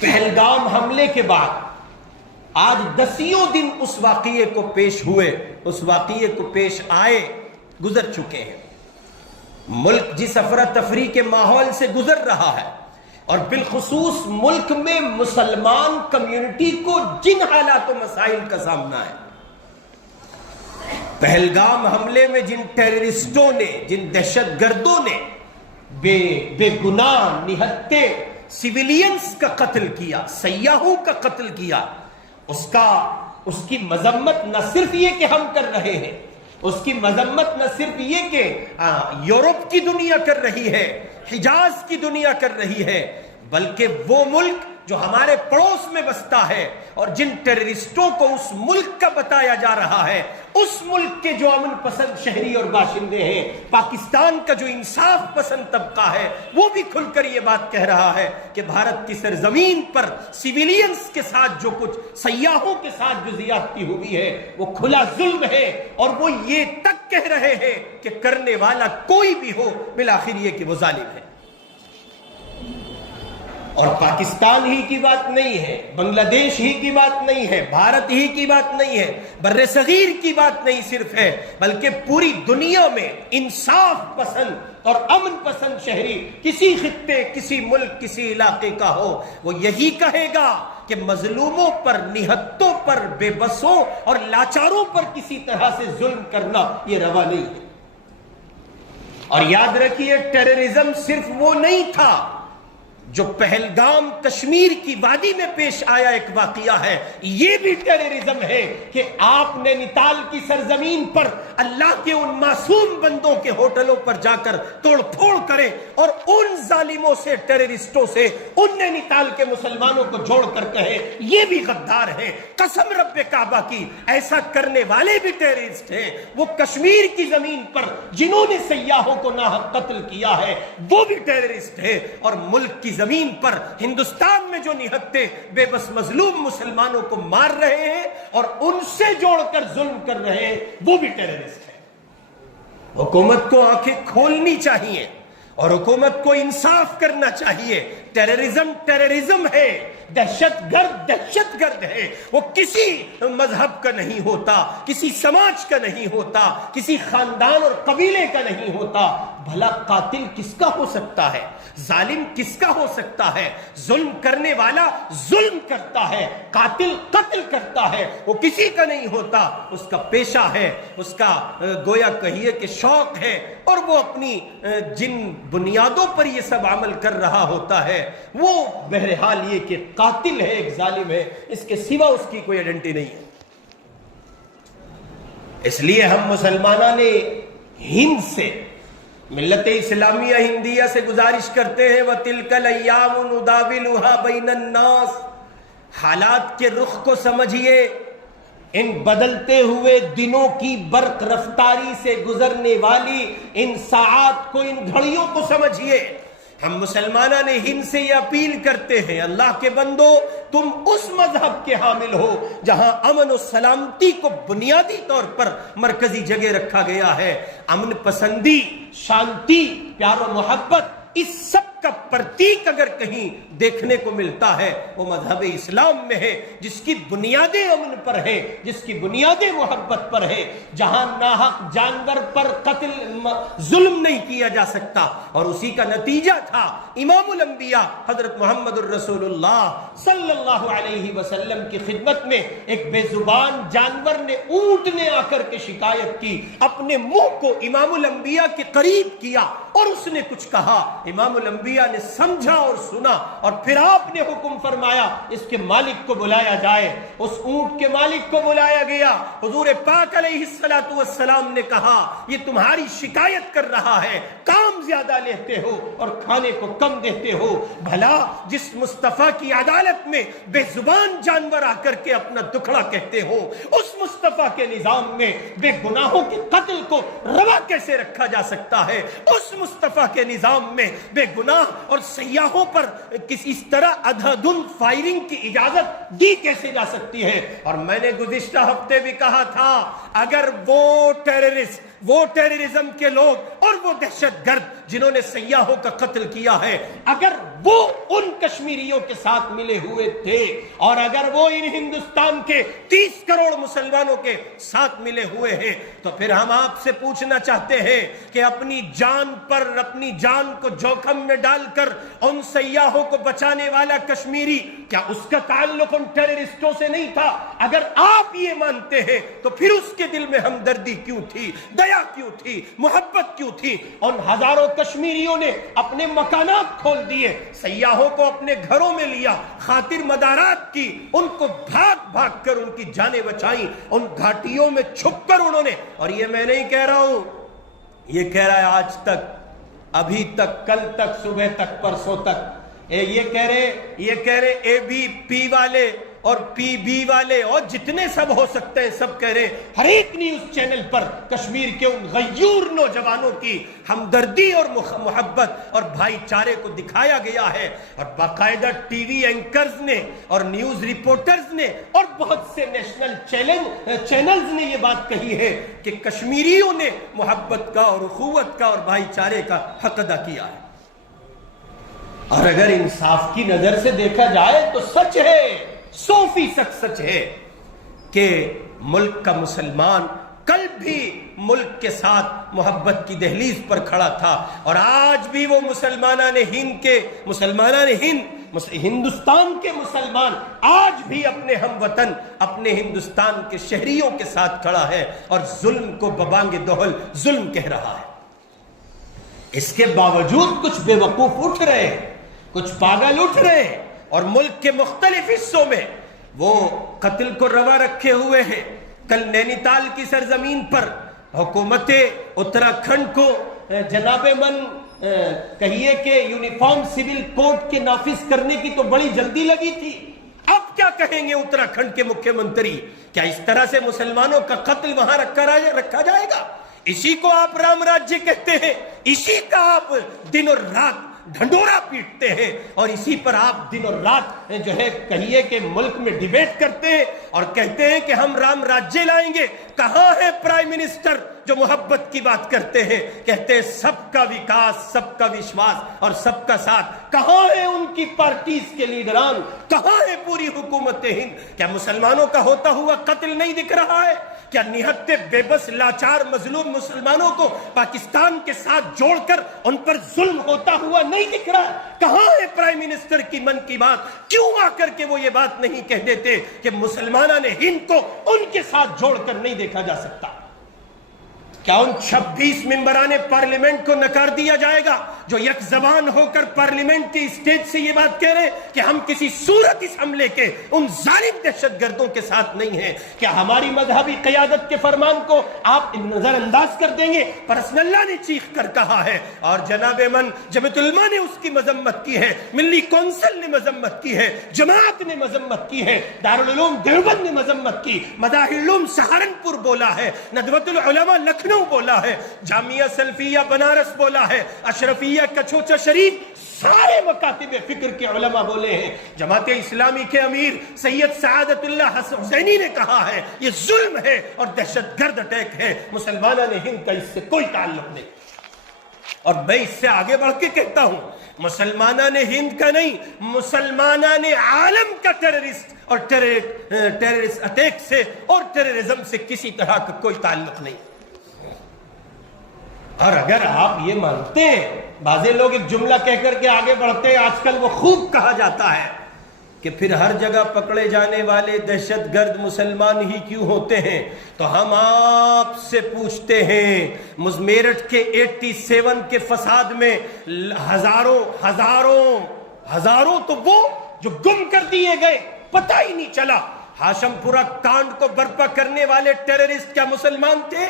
پہلگام حملے کے بعد آج 10 دن اس واقعے کو پیش ہوئے، اس واقعے کو پیش آئے، گزر چکے ہیں۔ ملک جس افراتفری کے ماحول سے گزر رہا ہے، اور بالخصوص ملک میں مسلمان کمیونٹی کو جن حالات و مسائل کا سامنا ہے، پہلگام حملے میں جن ٹیررسٹوں نے، جن دہشت گردوں نے بے گناہ نہتے سویلینز کا قتل کیا، سیاحوں کا قتل کیا، اس کی مذمت نہ صرف یہ کہ ہم کر رہے ہیں، اس کی مذمت نہ صرف یہ کہ یورپ کی دنیا کر رہی ہے، حجاز کی دنیا کر رہی ہے، بلکہ وہ ملک جو ہمارے پڑوس میں بستا ہے اور جن ٹیررسٹوں کو اس ملک کا بتایا جا رہا ہے، اس ملک کے جو امن پسند شہری اور باشندے ہیں، پاکستان کا جو انصاف پسند طبقہ ہے، وہ بھی کھل کر یہ بات کہہ رہا ہے کہ بھارت کی سرزمین پر سیویلینز کے ساتھ جو کچھ، سیاحوں کے ساتھ جو زیادتی ہوئی ہے، وہ کھلا ظلم ہے، اور وہ یہ تک کہہ رہے ہیں کہ کرنے والا کوئی بھی ہو، بالآخر یہ کہ وہ ظالم ہے۔ اور پاکستان ہی کی بات نہیں ہے، بنگلہ دیش ہی کی بات نہیں ہے، بھارت ہی کی بات نہیں ہے، بر صغیر کی بات نہیں صرف ہے، بلکہ پوری دنیا میں انصاف پسند اور امن پسند شہری کسی خطے، کسی ملک، کسی علاقے کا ہو، وہ یہی کہے گا کہ مظلوموں پر، نہتوں پر، بے بسوں اور لاچاروں پر کسی طرح سے ظلم کرنا یہ روا نہیں ہے۔ اور یاد رکھیے، ٹیررزم صرف وہ نہیں تھا جو پہلگام کشمیر کی وادی میں پیش آیا ایک واقعہ ہے، یہ بھی ٹیررزم ہے کہ آپ نے نتال کی سرزمین پر اللہ کے ان معصوم بندوں کے ہوٹلوں پر جا کر توڑ پھوڑ کرے، اور ان ظالموں سے، ٹیررسٹوں سے، ان نے نتال کے مسلمانوں کو جوڑ کر کہے یہ بھی غدار ہے۔ قسم رب کعبہ کی، ایسا کرنے والے بھی ٹیررسٹ ہیں۔ وہ کشمیر کی زمین پر جنہوں نے سیاحوں کو ناحق قتل کیا ہے، وہ بھی ٹیررسٹ ہیں، اور ملک کی زمین پر، ہندوستان میں جو نہتے بے بس مظلوم مسلمانوں کو مار رہے ہیں اور ان سے جوڑ کر ظلم کر رہے ہیں، وہ بھی ٹیررسٹ ہیں۔ حکومت کو آنکھیں کھولنی چاہیے اور حکومت کو انصاف کرنا چاہیے۔ ٹیررزم ہے، دہشت گرد ہے، وہ کسی مذہب کا نہیں ہوتا، کسی سماج کا نہیں ہوتا، کسی خاندان اور قبیلے کا نہیں ہوتا۔ بھلا قاتل کس کا ہو سکتا ہے؟ ظالم کس کا ہو سکتا ہے؟ ظلم کرنے والا ظلم کرتا ہے، قاتل قتل کرتا ہے، وہ کسی کا نہیں ہوتا، اس کا پیشہ ہے، اس کا گویا کہیے کہ شوق ہے، اور وہ اپنی جن بنیادوں پر یہ سب عمل کر رہا ہوتا ہے، وہ بہرحال یہ کہ قاتل ہے، ایک ظالم ہے، اس کے سوا اس کی کوئی آئیڈینٹی نہیں ہے۔ اس لیے ہم مسلمانوں نے ہند سے، ملت اسلامیہ ہندیہ سے گزارش کرتے ہیں، وَتِلْكَ الْأَيَّامُ نُدَاوِلُهَا بَيْنَ النَّاسِ، حالات کے رخ کو سمجھیے، ان بدلتے ہوئے دنوں کی برق رفتاری سے گزرنے والی ان ساعات کو، ان گھڑیوں کو سمجھیے۔ ہم مسلمانوں نے ہند سے یہ اپیل کرتے ہیں، اللہ کے بندو، تم اس مذہب کے حامل ہو جہاں امن و سلامتی کو بنیادی طور پر مرکزی جگہ رکھا گیا ہے۔ امن پسندی، شانتی، پیار و محبت، اس سب کا پرتیک اگر کہیں دیکھنے کو ملتا ہے وہ مذہب اسلام میں ہے، جس کی بنیادیں امن پر ہے، جس کی بنیادیں محبت پر ہے، جہاں ناحق جانور پر قتل، ظلم نہیں کیا جا سکتا۔ اور اسی کا نتیجہ تھا امام الانبیاء حضرت محمد الرسول اللہ صلی اللہ علیہ وسلم کی خدمت میں ایک بے زبان جانور نے، اونٹ نے آ کر کے شکایت کی، اپنے منہ کو امام الانبیاء کے قریب کیا اور اس نے کچھ کہا، امام الانبیاء نے سمجھا اور سنا، اور پھر آپ نے حکم فرمایا اس کے مالک کو بلایا جائے۔ اس اونٹ کے مالک کو بلایا گیا، حضور پاک علیہ السلام نے کہا یہ تمہاری شکایت کر رہا ہے، کام زیادہ لیتے ہو اور کھانے کو کم دیتے ہو۔ بھلا جس مصطفیٰ کی عدالت میں بے زبان جانور آ کر کے اپنا دکھڑا کہتے ہو، اس مصطفیٰ کے نظام میں بے گناہوں کے قتل کو روا کیسے رکھا جا سکتا ہے؟ اس مصطفیٰ کے نظام میں بے گناہ اور سیاحوں پر اس طرح ادھدھن فائرنگ کی اجازت دی کیسے جا سکتی ہے؟ اور میں نے گزشتہ ہفتے بھی کہا تھا، اگر وہ ٹیررسٹ، وہ ٹیررزم کے لوگ اور وہ دہشت گرد جنہوں نے سیاحوں کا قتل کیا ہے، اگر وہ ان کشمیریوں کے ساتھ ملے ہوئے تھے، اور اگر وہ ان ہندوستان کے 30 کروڑ مسلمانوں کے ساتھ ملے ہوئے ہیں تو پھر ہم آپ سے پوچھنا چاہتے ہیں کہ اپنی جان پر، اپنی جان کو جوخم میں ڈال کر ان سیاحوں کو بچانے والا کشمیری، کیا اس کا تعلق ان ٹیررسٹوں سے نہیں تھا؟ اگر آپ یہ مانتے ہیں تو پھر اس کے دل میں ہمدردی کیوں تھی، دیا کیوں تھی، محبت کیوں تھی؟ ان ہزاروں کشمیریوں نے اپنے مکانات کھول دیے، سیاحوں کو اپنے گھروں میں لیا، خاطر مدارات کی، ان کو بھاگ بھاگ کر ان کی جانیں بچائیں، ان گھاٹیوں میں چھپ کر انہوں نے، اور یہ میں نہیں کہہ رہا ہوں، یہ کہہ رہا ہے آج تک، ابھی تک، کل تک، صبح تک، پرسوں تک، یہ کہہ رہے اے بی پی والے اور پی بی والے اور جتنے سب ہو سکتے ہیں سب کہہ رہے ہیں، ہر ایک نیوز چینل پر کشمیر کے ان غیور نوجوانوں کی ہمدردی اور محبت اور بھائی چارے کو دکھایا گیا ہے، اور باقاعدہ ٹی وی اینکرز نے اور نیوز رپورٹرز نے اور بہت سے نیشنل چینلز نے یہ بات کہی ہے کہ کشمیریوں نے محبت کا اور اخوت کا اور بھائی چارے کا حق ادا کیا ہے۔ اور اگر انصاف کی نظر سے دیکھا جائے تو سچ ہے، 100% سچ ہے کہ ملک کا مسلمان کل بھی ملک کے ساتھ محبت کی دہلیز پر کھڑا تھا، اور آج بھی وہ مسلمانان ہند ہندوستان کے مسلمان آج بھی اپنے ہم وطن، اپنے ہندوستان کے شہریوں کے ساتھ کھڑا ہے اور ظلم کو ببانگ دہل ظلم کہہ رہا ہے۔ اس کے باوجود کچھ بے وقوف اٹھ رہے ہیں، کچھ پاگل اٹھ رہے ہیں، اور ملک کے مختلف حصوں میں وہ قتل کو روا رکھے ہوئے ہیں۔ کل نینی تال کی سرزمین پر حکومت اتراکھنڈ کو جناب من کہیے کہ یونیفارم سول کوڈ کے نافذ کرنے کی تو بڑی جلدی لگی تھی، اب کیا کہیں گے اتراکھنڈ کے مکھیہ منتری؟ کیا اس طرح سے مسلمانوں کا قتل وہاں رکھا جائے گا؟ اسی کو آپ رام راجیہ کہتے ہیں، اسی کا آپ دن اور رات ڈھنڈورا پیٹتے ہیں، اور اسی پر آپ دن اور رات جو ہے کہیے کہ ملک میں ڈیبیٹ کرتے ہیں اور کہتے ہیں کہ ہم رام راجیہ لائیں گے۔ کہاں ہے پرائم منسٹر جو محبت کی بات کرتے ہیں، کہتے ہیں سب کا وکاس، سب کا وشواس اور سب کا ساتھ؟ کہاں ہیں ان کی پارٹیز کے لیڈران؟ کہاں ہے پوری حکومت ہند؟ کیا مسلمانوں کا ہوتا ہوا قتل نہیں دکھ رہا ہے؟ کیا نہتے بے بس لاچار مظلوم مسلمانوں کو پاکستان کے ساتھ جوڑ کر ان پر ظلم ہوتا ہوا نہیں دکھ رہا؟ کہاں ہے پرائم منسٹر کی من کی بات؟ کیوں آ کر کے وہ یہ بات نہیں کہہ دیتے کہ مسلمانوں نے ہند کو ان کے ساتھ جوڑ کر نہیں دیکھا جا سکتا؟ کیا ان 26 ممبران پارلیمنٹ کو نکار دیا جائے گا جو یک زبان ہو کر پارلیمنٹ کے اسٹیج سے یہ بات کہہ رہے ہیں کہ ہم کسی صورت اس حملے کے ان ظالم دہشت گردوں کے ساتھ نہیں ہیں؟ کیا ہماری مذہبی قیادت کے فرمان کو آپ نظر انداز کر دیں گے؟ پر حسن اللہ نے چیخ کر کہا ہے، اور جناب من جمعیت علماء نے اس کی مذمت کی ہے، ملی کونسل نے مذمت کی ہے، جماعت نے مذمت کی ہے، دارالعلوم دیوبند نے مذمت کی، مظاہر علوم سہارنپور بولا ہے، ندوۃ العلماء لکھنؤ بولا ہے، جامعہ سلفیہ بنارس بولا ہے، اشرفیہ کچھوچا شریف، سارے مکاتب فکر کے علماء بولے ہیں، جماعت اسلامی کے امیر سید سعادت اللہ حسینی نے کہا ہے یہ ظلم ہے اور دہشت گرد اٹیک ہے، مسلمانوں نے ہند کا اس سے کوئی تعلق نہیں۔ اور میں اس سے آگے بڑھ کے کہتا ہوں، مسلمانوں نے ہند کا نہیں، مسلمانوں نے عالم کا ٹیررسٹ اور ٹیررسٹ اٹیک سے اور ٹیررزم سے کسی طرح کا کوئی تعلق نہیں۔ اور اگر آپ یہ مانتے ہیں، بعضے لوگ ایک جملہ کہہ کر کے آگے بڑھتے ہیں، آج کل وہ خوب کہا جاتا ہے کہ پھر ہر جگہ پکڑے جانے والے دہشت گرد مسلمان ہی کیوں ہوتے ہیں، تو ہم آپ سے پوچھتے ہیں، میرٹھ کے 87 کے فساد میں ہزاروں تو وہ جو گم کر دیے گئے، پتہ ہی نہیں چلا۔ ہاشم پورہ کانڈ کو برپا کرنے والے ٹیررسٹ کیا مسلمان تھے؟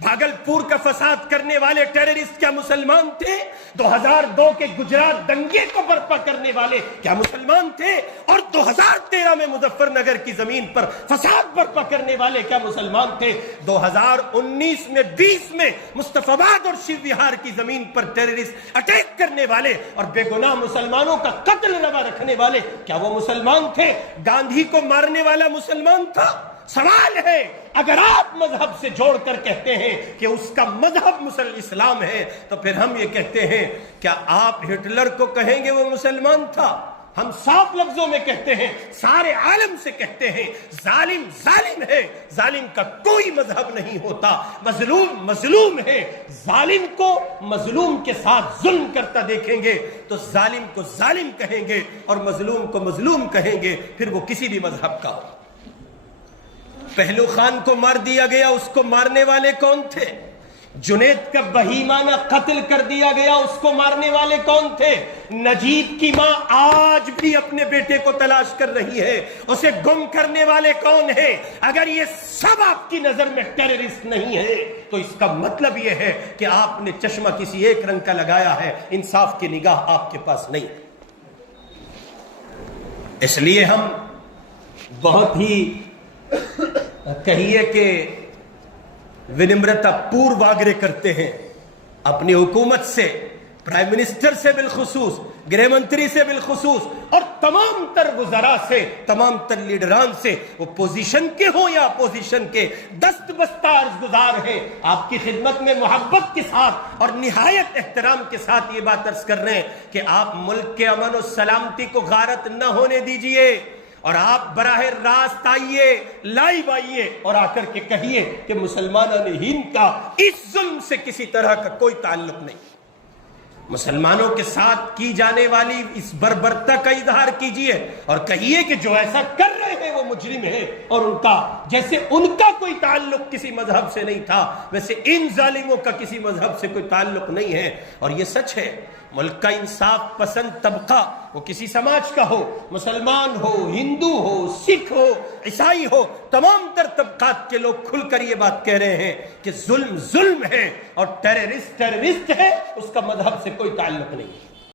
بھاگلپور کا فساد کرنے والے ٹیررسٹ کیا مسلمان تھے؟ 2002 کے گجرات دنگے کو برپا کرنے والے کیا مسلمان تھے؟ اور 2013 میں مظفر نگر کی زمین پر فساد برپا کرنے والے کیا مسلمان تھے؟ 2019 میں 20 میں مصطفی آباد اور شیو وہار کی زمین پر ٹیررسٹ اٹیک کرنے والے اور بے گناہ مسلمانوں کا قتل روا رکھنے والے کیا وہ مسلمان تھے؟ گاندھی کو مارنے والا مسلمان تھا؟ سوال ہے اگر آپ مذہب سے جوڑ کر کہتے ہیں کہ اس کا مذہب اسلام ہے تو پھر ہم یہ کہتے ہیں کیا آپ ہٹلر کو کہیں گے وہ مسلمان تھا؟ ہم صاف لفظوں میں کہتے ہیں، سارے عالم سے کہتے ہیں، ظالم ظالم ہے، ظالم کا کوئی مذہب نہیں ہوتا، مظلوم مظلوم ہے۔ ظالم کو مظلوم کے ساتھ ظلم کرتا دیکھیں گے تو ظالم کو ظالم کہیں گے اور مظلوم کو مظلوم کہیں گے، پھر وہ کسی بھی مذہب کا ہو۔ پہلو خان کو مار دیا گیا، اس کو مارنے والے کون تھے؟ جنید کا بہیمانہ قتل کر دیا گیا، اس کو مارنے والے کون تھے؟ نجیب کی ماں آج بھی اپنے بیٹے کو تلاش کر رہی ہے، اسے گم کرنے والے کون ہیں؟ اگر یہ سب آپ کی نظر میں ٹیررسٹ نہیں ہے تو اس کا مطلب یہ ہے کہ آپ نے چشمہ کسی ایک رنگ کا لگایا ہے، انصاف کی نگاہ آپ کے پاس نہیں۔ اس لیے ہم بہت ہی کہیے کہ ونمرتا پورو آگرہ کرتے ہیں اپنی حکومت سے، پرائم منسٹر سے بالخصوص، گرہ منتری سے بالخصوص، اور تمام تر وزراء سے، تمام تر لیڈران سے، وہ پوزیشن کے ہوں یا اپوزیشن کے، دست بستہ عرض گزار ہیں، آپ کی خدمت میں محبت کے ساتھ اور نہایت احترام کے ساتھ یہ بات عرض کر رہے ہیں کہ آپ ملک کے امن و سلامتی کو غارت نہ ہونے دیجئے، اور آپ براہ راست آئیے، لائیو آئیے اور آ کر کے کہیے کہ مسلمانوں نے ہند کا اس ظلم سے کسی طرح کا کوئی تعلق نہیں۔ مسلمانوں کے ساتھ کی جانے والی اس بربرتا کا اظہار کیجئے اور کہیے کہ جو ایسا کر رہے ہیں وہ مجرم ہے، اور ان کا جیسے ان کا کوئی تعلق کسی مذہب سے نہیں تھا ویسے ان ظالموں کا کسی مذہب سے کوئی تعلق نہیں ہے۔ اور یہ سچ ہے، ملک کا انصاف پسند طبقہ، وہ کسی سماج کا ہو، مسلمان ہو، ہندو ہو، سکھ ہو، عیسائی ہو، تمام تر طبقات کے لوگ کھل کر یہ بات کہہ رہے ہیں کہ ظلم ظلم ہے اور ٹیررسٹ ٹیررسٹ ہے، اس کا مذہب سے کوئی تعلق نہیں۔